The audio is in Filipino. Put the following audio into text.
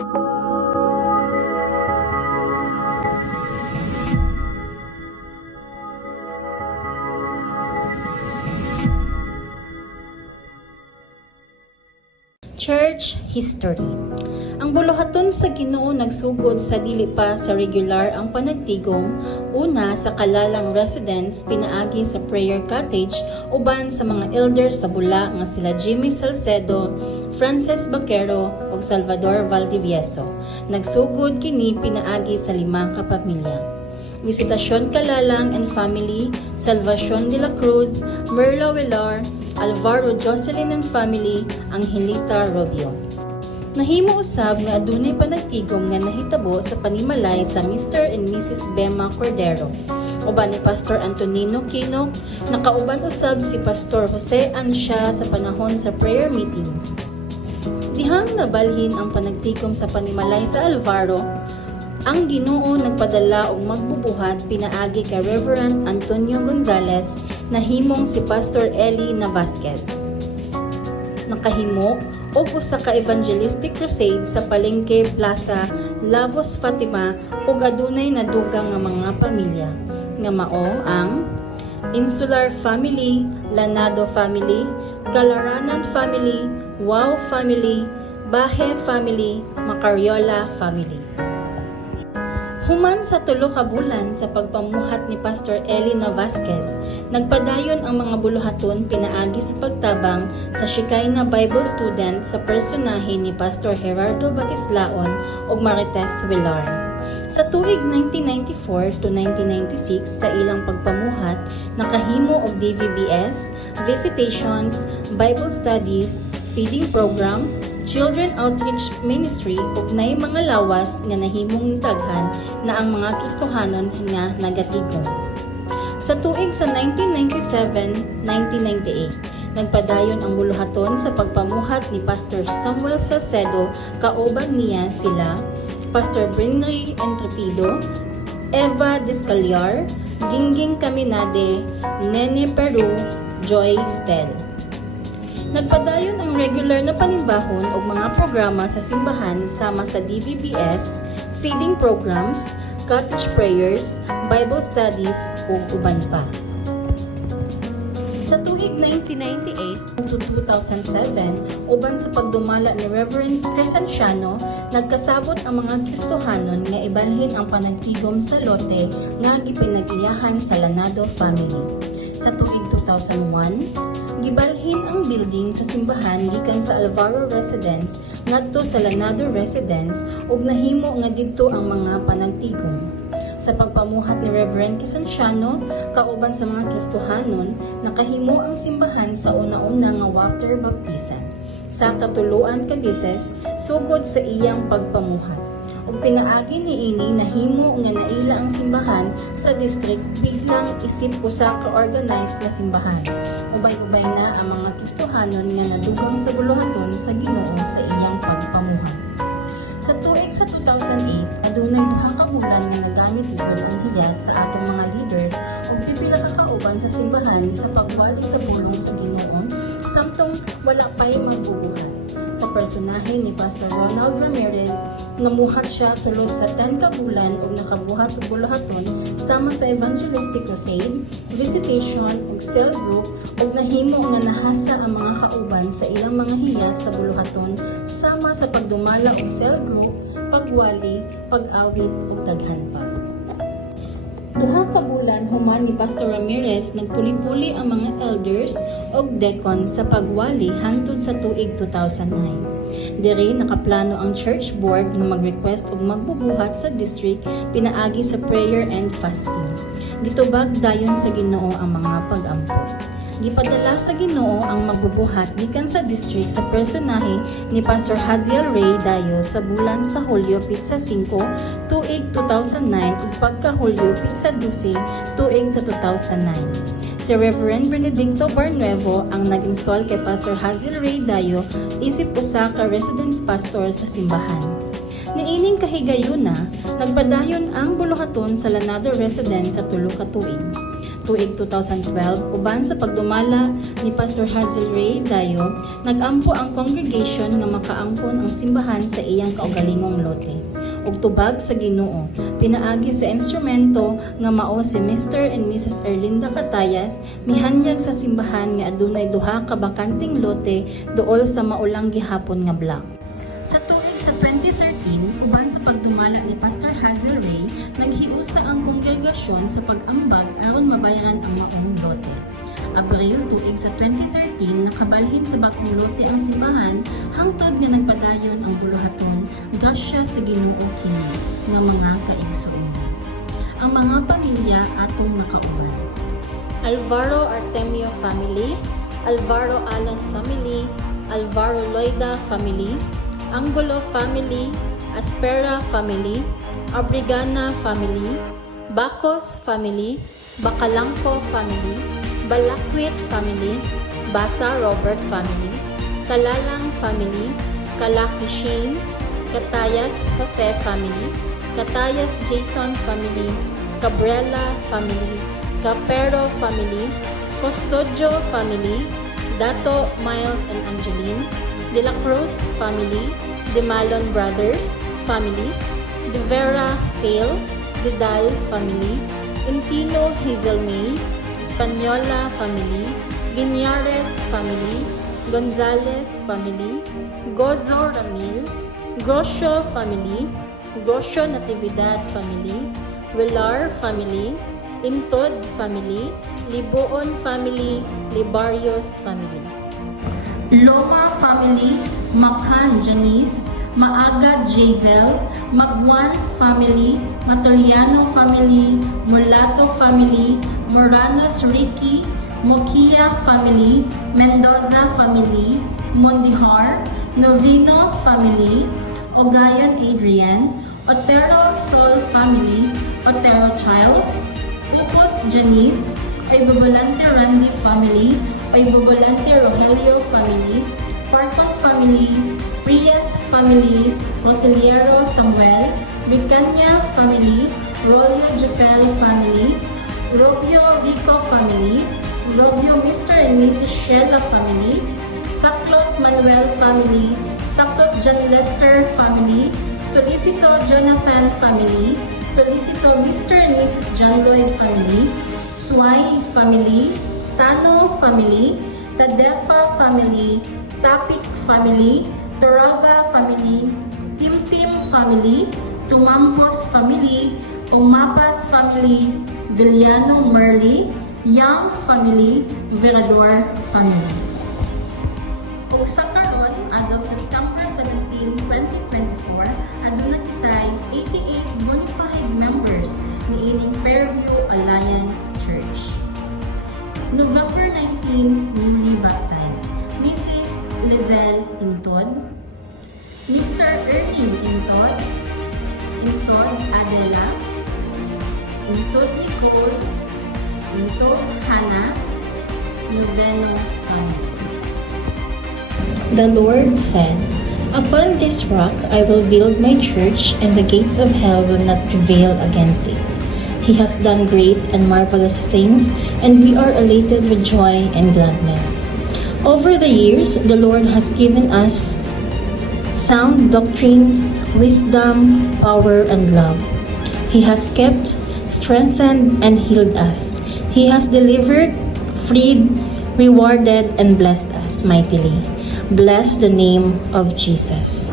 Church History. Ang buluhaton sa Ginoo nagsugod sa dili pa sa regular ang panagtigom, una sa kalalang residence pinaagi sa prayer cottage uban sa mga elders sa bula nga sila Jimmy Salcedo, Frances Baquero ug Salvador Valdivieso. Nagsugod kini pinaagi sa 5 ka pamilya. Visitasyon Kalalang and Family, Salvacion de la Cruz, Merla Velar, Alvaro Jocelyn and Family, Angelita Robio. Nahimo usab nga adunay panagtigom nga nahitabo sa panimalay sa Mr. and Mrs. Bema Cordero. Uban ni Pastor Antonino Quino, nakauban usab si Pastor Jose Ansha sa panahon sa prayer meetings. Dihang nabalhin ang panagtigom sa panimalay sa Alvaro, ang Ginoo nagpadala og magbubuhat pinaagi kay Reverend Antonio Gonzales na himong si Pastor Eli Navasquez. Nakahimo og usa ka evangelistic crusade sa Palengke Plaza, Lavos Fatima ug adunay nadugang nga mga pamilya nga mao ang Insular Family, Lanado Family, Galaranan Family, Wow Family, Bahe Family, Macariola Family. Human sa 3 ka bulan sa pagpamuhat ni Pastor Eli Navasquez, nagpadayon ang mga buluhaton pinaagi sa pagtabang sa Shekinah Bible student sa personahe ni Pastor Gerardo Batislaon ug Marites Villar. Sa tuig 1994 to 1996 sa ilang pagpamuhat, nakahimo og DVBS, visitations, Bible studies, feeding program, Children Outreach Ministry ug nay mga lawas nga nahimong daghan na ang mga Kristohanon nga nagatigom. Sa tuig sa 1997-1998, nagpadayon ang buluhaton sa pagpamuhat ni Pastor Samuel Salcedo, kauban niya sila Pastor Brinry Entrepido, Eva Descaliar, Gingging Caminade, Nene Peru, Joy Stel. Nagpadayon ang regular na panimbahon o mga programa sa simbahan sama sa DVBS, feeding programs, cottage prayers, Bible studies ug uban pa. Sa tuig 1998 to 2007, uban sa pagdumala ni Reverend Crescenciano, nagkasabot ang mga Kristohanon nga ibalhin ang panagtigom sa lote nga gipinag-iyahan sa Lanado Family. Sa tuig 2001, gibalhin ang building sa simbahan gikan sa Alvaro Residence ngadto sa Lanado Residence ug nahimo nga didto ang mga panagtigom. Sa pagpamuhat ni Reverend Crescenciano, kauban sa mga Kristohanon, nakahimo ang simbahan sa una-una nga water baptism. Sa katuluan ka beses sugod sa iyang pagpamuhat. Ug pinaagi niini nahimo nga naila ang simbahan sa district biglang isip usa ka organized nga simbahan. Ubay-ubay na ang mga Kristohanon nga nadugang sa buluhaton sa Ginoo sa iyang pagpamuhat. Sa tuig sa 2008, adunay 2 ka bulan nga nagamit ug ang hiyas sa atong mga leaders ug pipila ka kauban sa simbahan sa pagwali sa bulong sa Ginoo samtong wala pay magbubuhat. Sa personahe ni Pastor Ronald Ramirez, namuhat siya sulod sa 10 ka bulan ug nakabuhat og buluhaton sama sa evangelistic crusade, visitation ug cell group ug nahimo nga nahasa ang mga kauban sa ilang mga hiyas sa buluhaton sama sa pagdumala og cell group, pagwali, pag-awit ug daghan pa. 2 ka bulan human ni Pastor Ramirez nagpuli-puli ang mga elders ug deacon sa pagwali hangtod sa tuig 2009. Diri nakaplano ang church board nga mag-request og magbubuhat sa district pinaagi sa prayer and fasting. Gitubag dayon sa Ginoo ang mga pag-ampo. Gipadala sa Ginoo ang magbubuhat gikan sa district sa personahe ni Pastor Haziel Ray Dayo sa bulan sa Hulyo pitsa 5 tuig 2009 ug pagka Hulyo pitsa 12 tuig sa 2009. Si Reverend Benedicto Barnuevo ang nag-install kay Pastor Haziel Ray Dayo isip usa ka residence pastor sa simbahan. Niining kahigayuna, nagpadayon ang buluhaton sa Lanado Residence sa 3 ka tuig. tuig 2012, uban sa pagdumala ni Pastor Hazel Ray Dayo, nagampo ang congregation nga makaangkon ang simbahan sa iyang kaugalingong lote. Ug tubag sa Ginoo, pinaagi sa instrumento nga mao si Mr. and Mrs. Erlinda Catayas, mihanyag sa simbahan nga adunay duha ka bakanting lote duol sa maulang gihapon nga block. Sa tuig sa 2013, uban sa pagdumala ni Pastor Hazel Ray, naghiusa ang kongregasyon sa pag-ambag aron mabayaran ang maong lote. Abril tuig sa 2013, nakabalhin sa bakong lote ang simbahan hangtod nga nagpadayon ang buluhaton grasya sa Ginoo kini nga mga kaigsuonon. Ang mga pamilya atong nakauban: Alvaro Artemio family, Alvaro Alan family, Alvaro Loida family, Angulo family, Aspera family, Abrigana family, Bacos family, Bacalangco family, Balakwit family, Basa Robert family, Kalalang family, Kalaki Shane, Catayas Jose family, Catayas Jason family, Cabrera family, Capero family, Custodio family, Dato Miles and Angeline, De La Cruz family, De Malon Brothers family, De Vera Hale, Vidal family, Intino Hazel May, Española family, Guiñares family, Gonzales family, Gozo Ramil, Grosio family, Grosio Natividad family, Villar family, Intod family, Liboon family, Libarios family. Loma family, Macan Janice, Maaga Jazel, Magwan family, Matoliano family, Mulato family, Moranos Ricky, Mokia family, Mendoza family, Mondihar, Novino family, Ogayon Adrian, Otero Sol family, Otero Childs, Upos Janice, Oybobulante Randy family, Oybobulante Rogelio family, Parton family, Prias family, Roseliero Samuel, Bricanya family, Rolio Jafel family, Robio Rico family, Robio Mr. and Mrs. Sheila family, Saklot Manuel family, Saklot John Lester family, Solicito Jonathan family, Solicito Mr. and Mrs. John Lloyd family, Suay family, Tano family, Tadefa family, Tapik family, Toraba family, Timtim family, Tumampos family, Umapas family, Villano Merli, Yang family, Virador family. Ug sa karon, as of September 17, 2024, aduna kitay 88 bona fide members niining Fairview Alliance Church. November 19, newly baptized, Mrs. Lizelle Intod, Mr. Ernie Intod, Intod Adela, Intod Nicole, Intod Hannah, Noveno family. The Lord said, "Upon this rock I will build my church, and the gates of hell will not prevail against it." He has done great and marvelous things, and we are elated with joy and gladness. Over the years, the Lord has given us sound doctrines, wisdom, power, and love. He has kept, strengthened, and healed us. He has delivered, freed, rewarded, and blessed us mightily. Bless the name of Jesus.